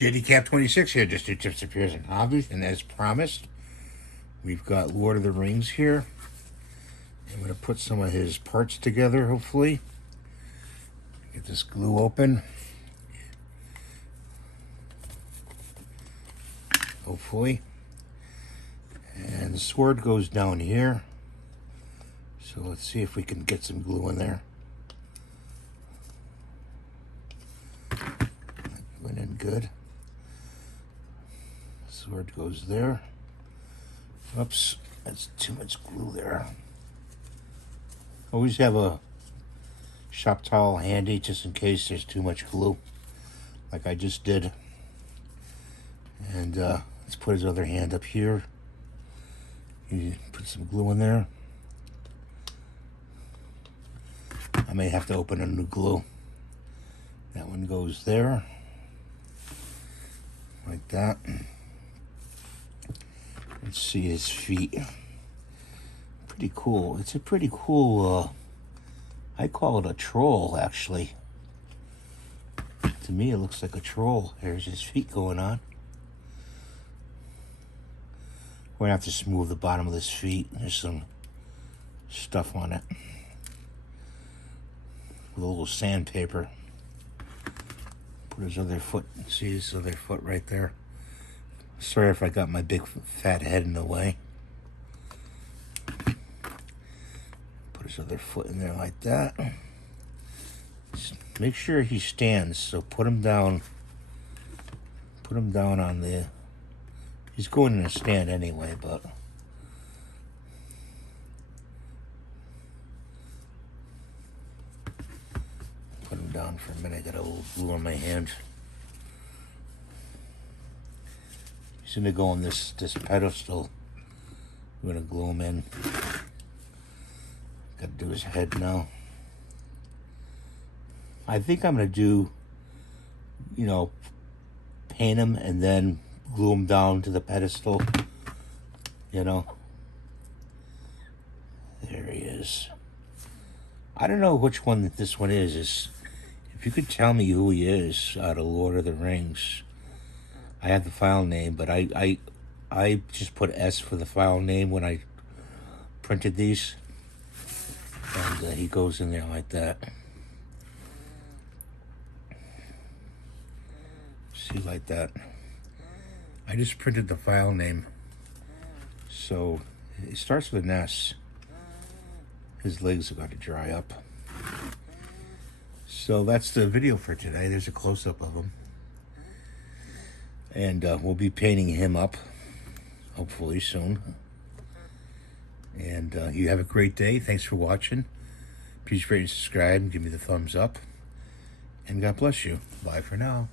Jdcap26 here, just two tips, appears and hobbies, and as promised, we've got Lord of the Rings here. I'm going to put some of his parts together, hopefully. Get this glue open. Hopefully. And the sword goes down here. So let's see if we can get some glue in there. Went in good. Sword goes there. Oops, that's too much glue there. Always have a shop towel handy just in case there's too much glue, like I just did. And let's put his other hand up here. You put some glue in there. I may have to open a new glue. That one goes there, like that. Let's see his feet. Pretty cool. It's a pretty cool, I call it a troll, actually. To me, it looks like a troll. There's his feet going on. We're gonna have to smooth the bottom of his feet. There's some stuff on it. With a little sandpaper. Put his other foot, see his other foot right there. Sorry if I got my big fat head in the way. Put his other foot in there like that. Just make sure he stands, so put him down. Put him down on the... He's going in a stand anyway, but... Put him down for a minute. I got a little glue on my hand. He's gonna go on this pedestal. I'm gonna glue him in. Gotta do his head now. I think I'm gonna do, you know, paint him and then glue him down to the pedestal. You know. There he is. I don't know which one this one is. If you could tell me who he is out of Lord of the Rings. I have the file name, but I just put S for the file name when I printed these. And he goes in there like that. See, like that. I just printed the file name. So it starts with an S. His legs are going to dry up. So that's the video for today. There's a close-up of him. And we'll be painting him up, hopefully soon. And you have a great day. Thanks for watching. Please rate and subscribe and give me the thumbs up. And God bless you. Bye for now.